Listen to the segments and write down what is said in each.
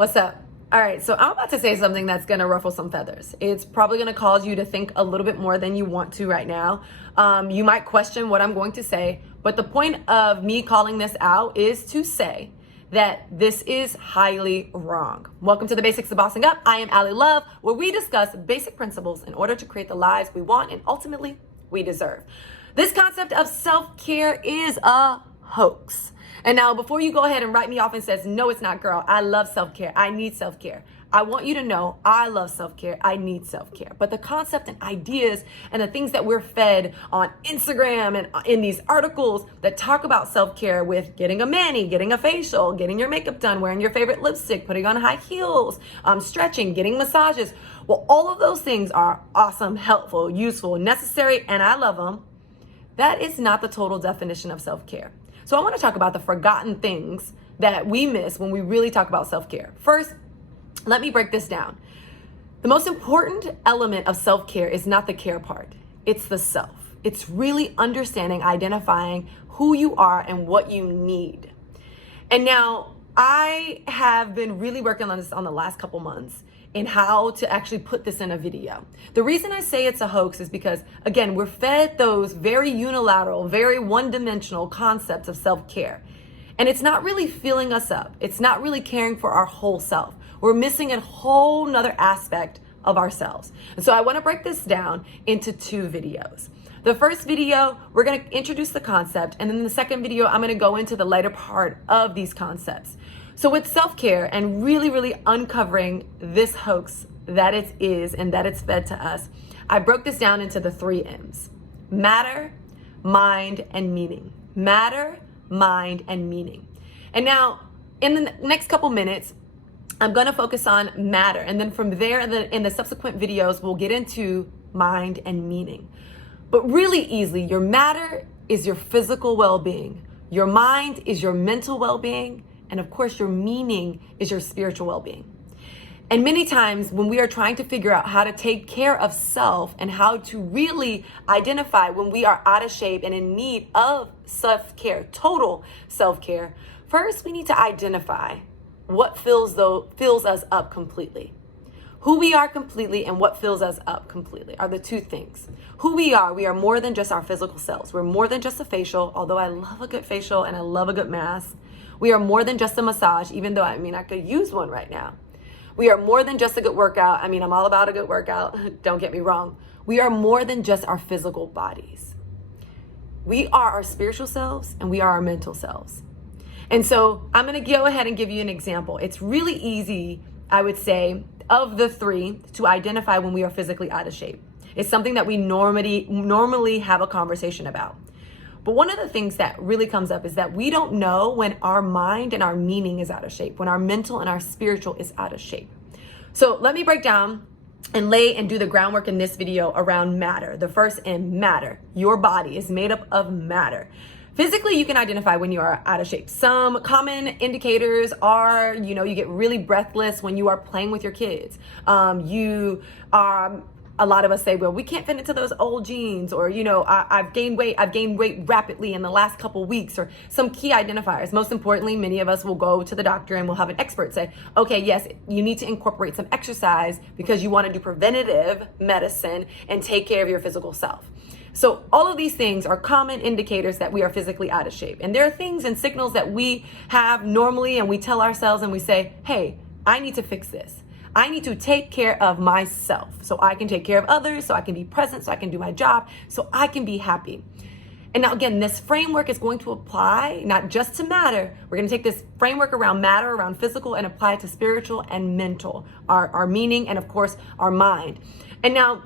What's up? All right, so I'm about to say something that's gonna ruffle some feathers. It's probably gonna cause you to think a little bit more than you want to right now. You might question what I'm going to say, but the point of me calling this out is to say that this is highly wrong. Welcome to the Basics of Bossing Up. I am Allie Love, where we discuss basic principles in order to create the lives we want and ultimately we deserve. This concept of self-care is a hoax. And now, before you go ahead and write me off and says, no, it's not, girl, I love self-care, I need self-care, I want you to know I love self-care, I need self-care. But the concept and ideas and the things that we're fed on Instagram and in these articles that talk about self-care with getting a mani, getting a facial, getting your makeup done, wearing your favorite lipstick, putting on high heels, stretching, getting massages. Well, all of those things are awesome, helpful, useful, necessary, and I love them. That is not the total definition of self-care. So I want to talk about the forgotten things that we miss when we really talk about self-care. First, let me break this down. The most important element of self-care is not the care part. It's the self. It's really understanding, identifying who you are and what you need. And now I have been really working on this on the last couple months in how to actually put this in a video. The reason I say it's a hoax is because, again, we're fed those very unilateral, very one-dimensional concepts of self-care. And it's not really filling us up. It's not really caring for our whole self. We're missing a whole nother aspect of ourselves. And so I wanna break this down into two videos. The first video, we're gonna introduce the concept, and then in the second video, I'm gonna go into the later part of these concepts. So with self-care and really uncovering this hoax that it is and that it's fed to us, I broke this down into the 3 M's: matter, mind, and meaning. Matter, mind, and meaning. And now, in the next couple minutes, I'm gonna focus on matter. And then from there, in the subsequent videos, we'll get into mind and meaning. But really easily, your matter is your physical well-being. Your mind is your mental well-being. And of course, your meaning is your spiritual well-being. And many times when we are trying to figure out how to take care of self and how to really identify when we are out of shape and in need of self-care, total self-care, first we need to identify what fills us up completely. Who we are completely and what fills us up completely are the two things. Who we are more than just our physical selves. We're more than just a facial, although I love a good facial and I love a good mask. We are more than just a massage, even though, I could use one right now. We are more than just a good workout. I'm all about a good workout, don't get me wrong. We are more than just our physical bodies. We are our spiritual selves and we are our mental selves. And so I'm gonna go ahead and give you an example. It's really easy, I would say, of the 3 to identify when we are physically out of shape. It's something that we normally have a conversation about. But one of the things that really comes up is that we don't know when our mind and our meaning is out of shape, when our mental and our spiritual is out of shape. So let me break down and lay and do the groundwork in this video around matter. The first M, matter. Your body is made up of matter. Physically, you can identify when you are out of shape. Some common indicators are, you get really breathless when you are playing with your kids. A lot of us say, well, we can't fit into those old jeans, or, I've gained weight rapidly in the last couple weeks, or some key identifiers. Most importantly, many of us will go to the doctor and we'll have an expert say, okay, yes, you need to incorporate some exercise because you want to do preventative medicine and take care of your physical self. So all of these things are common indicators that we are physically out of shape. And there are things and signals that we have normally, and we tell ourselves and we say, hey, I need to fix this. I need to take care of myself so I can take care of others, so I can be present, so I can do my job, so I can be happy. And now again, this framework is going to apply not just to matter. We're going to take this framework around matter, around physical, and apply it to spiritual and mental, our meaning, and of course, our mind. And now,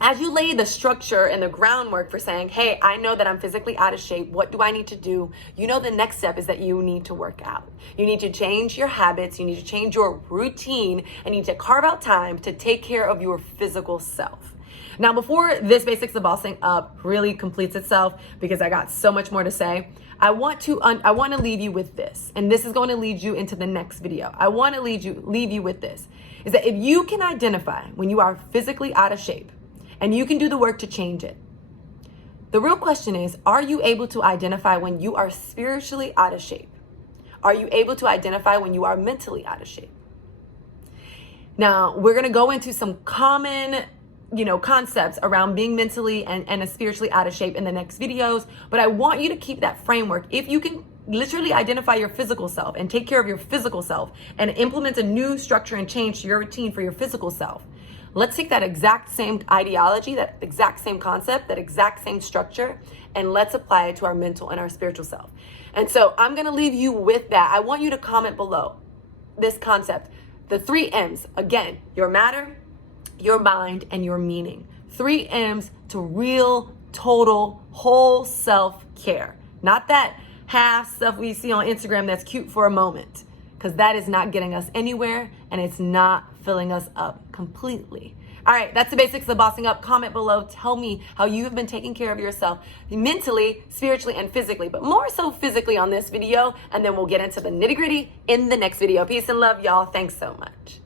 as you lay the structure and the groundwork for saying, hey, I know that I'm physically out of shape, what do I need to do? The next step is that you need to work out. You need to change your habits, you need to change your routine, and you need to carve out time to take care of your physical self. Now, before this Basics of Bossing Up really completes itself, because I got so much more to say, I want to leave you with this, and this is going to lead you into the next video. I want to leave you with this, is that if you can identify when you are physically out of shape, and you can do the work to change it. The real question is, are you able to identify when you are spiritually out of shape? Are you able to identify when you are mentally out of shape? Now, we're going to go into some common, concepts around being mentally and spiritually out of shape in the next videos. But I want you to keep that framework. If you can literally identify your physical self and take care of your physical self and implement a new structure and change to your routine for your physical self, let's take that exact same ideology, that exact same concept, that exact same structure, and let's apply it to our mental and our spiritual self. And so I'm going to leave you with that. I want you to comment below this concept. The 3 M's, again, your matter, your mind, and your meaning. 3 M's to real, total, whole self-care. Not that half stuff we see on Instagram that's cute for a moment, because that is not getting us anywhere and it's not filling us up completely. All right, that's the basics of bossing up. Comment below. Tell me how you have been taking care of yourself mentally, spiritually, and physically, but more so physically on this video. And then we'll get into the nitty-gritty in the next video. Peace and love, y'all. Thanks so much.